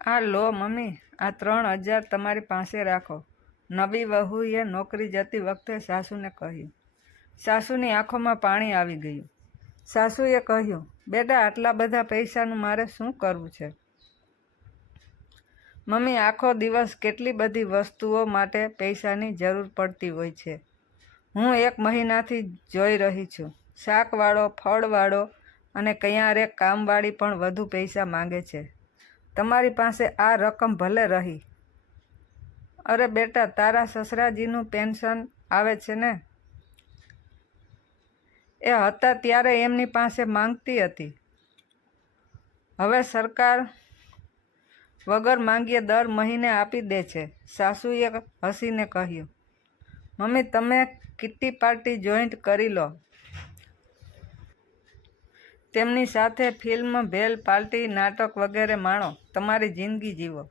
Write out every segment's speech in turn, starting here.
આ લો મમ્મી, આ 3,000 તમારી પાસે રાખો. નવી વહુએ નોકરી જતી વખતે સાસુને કહ્યું. સાસુની આંખોમાં પાણી આવી ગયું. સાસુએ કહ્યું, બેટા આટલા બધા પૈસાનું મારે શું કરવું છે? મમ્મી, આખો દિવસ કેટલી બધી વસ્તુઓ માટે પૈસાની જરૂર પડતી હોય છે. હું 1 મહિનાથી જોઈ રહી છું. શાકવાળો, ફળવાળો અને ક્યારેક કામવાળી પણ વધુ પૈસા માંગે છે. તમારી પાસે આ રકમ ભલે રહી. અરે બેટા, તારા સસરાજીનું પેન્શન આવે છે ને? એ હતા ત્યારે એમની પાસે માંગતી હતી. હવે સરકાર વગર માંગ્યે દર મહિને આપી દે છે. સાસુએ હસીને કહ્યું. મમ્મી, તમે કિટ્ટી પાર્ટી જોઈન્ટ કરી લો. તેમની સાથે ફિલ્મ, ભેલ પાર્ટી, નાટક વગેરે માણો. તમારી જિંદગી જીવો.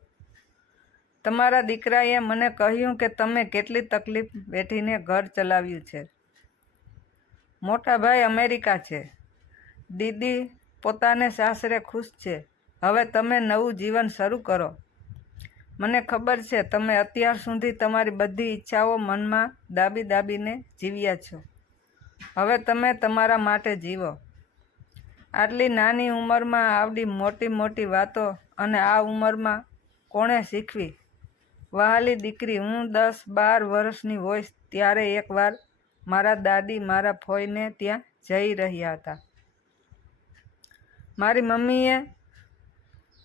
તમારા દીકરાએ મને કહ્યું કે તમે કેટલી તકલીફ વેઠીને ઘર ચલાવ્યું છે. મોટા ભાઈ અમેરિકા છે. દીદી પોતાને સાસરે ખુશ છે. હવે તમે નવું જીવન શરૂ કરો. મને ખબર છે તમે અત્યાર સુધી તમારી બધી ઈચ્છાઓ મનમાં દાબીને જીવ્યા છો. હવે તમે તમારા માટે જીવો. આટલી નાની ઉંમરમાં આવડી મોટી મોટી વાતો, અને આ ઉંમરમાં કોણે શીખવી? વહાલી દીકરી, હું 10-12 વર્ષની હોઈશ ત્યારે એકવાર મારા દાદી મારા ફોઈને ત્યાં જઈ રહ્યા હતા. મારી મમ્મીએ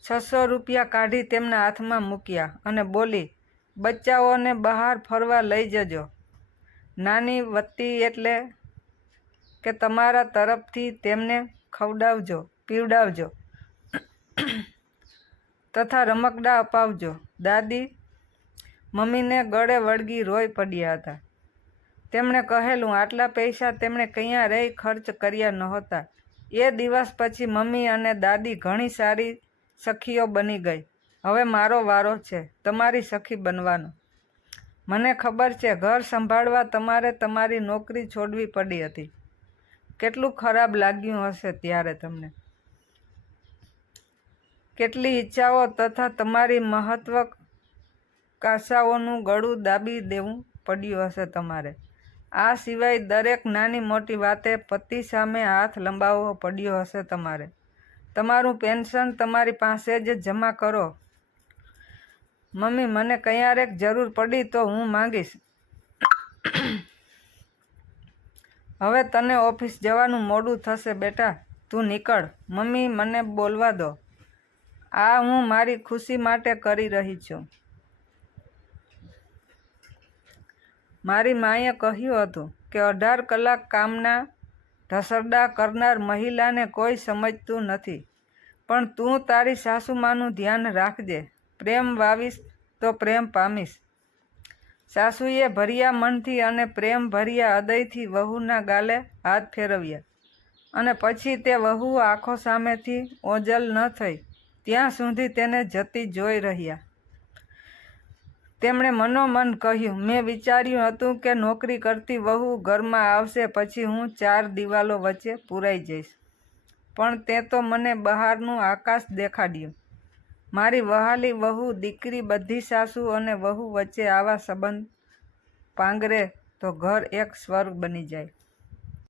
600 રૂપિયા કાઢી તેમના હાથમાં મૂક્યા અને બોલી, બચ્ચાઓને બહાર ફરવા લઈ જજો. નાની વત્તી એટલે કે તમારા તરફથી તેમને ખવડાવજો, પીવડાવજો તથા રમકડાં અપાવજો. દાદી મમ્મીને ગળે વળગી રોઈ પડ્યા હતા. તેમણે કહેલું, આટલા પૈસા તેમણે ક્યાં રહી ખર્ચ કર્યા નહોતા. એ દિવસ પછી મમ્મી અને દાદી ઘણી સારી સખીઓ બની ગઈ. હવે મારો વારો છે તમારી સખી બનવાનો. મને ખબર છે ઘર સંભાળવા તમારે તમારી નોકરી છોડવી પડી હતી. કેટલું ખરાબ લાગ્યું હશે ત્યારે તમને. કેટલી ઈચ્છાઓ તથા તમારી મહત્વાકાંક્ષાઓનું ગળું દાબી દેવું પડ્યું હશે તમારે. આ સિવાય દરેક નાની મોટી વાતે પતિ સામે હાથ લંબાવવો પડ્યો હશે તમારે. તમારું પેન્શન તમારી પાસે જ જમા કરો. મમ્મી, મને ક્યારેક જરૂર પડી તો હું માંગીશ. હવે તને ઓફિસ જવાનું મોડું થશે બેટા, તું નીકળ. મમ્મી, મને બોલવા દો. આ હું મારી ખુશી માટે કરી રહી છું. મારી માએ કહ્યું હતું કે 18 કલાક કામના ઢસરડા કરનાર મહિલાને કોઈ સમજતું નથી. પણ તું તારી સાસુમાનું ધ્યાન રાખજે. પ્રેમ વાવીશ તો પ્રેમ પામીશ. સાસુએ ભર્યા મનથી અને પ્રેમ ભર્યા હૃદયથી વહુના ગાલે હાથ ફેરવ્યા, અને પછી તે વહુ આંખો સામેથી ઓજલ ન થઈ ત્યાં સુધી તેને જતી જોઈ રહ્યા. તેમણે મનોમન કહ્યું, મેં વિચાર્યું હતું કે નોકરી કરતી વહુ ઘરમાં આવશે પછી હું 4 દિવાલો વચ્ચે પૂરાઈ જઈશ. પણ તે તો મને બહારનું આકાશ દેખાડ્યું. મારી વહાલી વહુ દીકરી બધી સાસુ અને વહુ વચ્ચે આવા સંબંધ પાંગરે તો ઘર એક સ્વર્ગ બની જાય.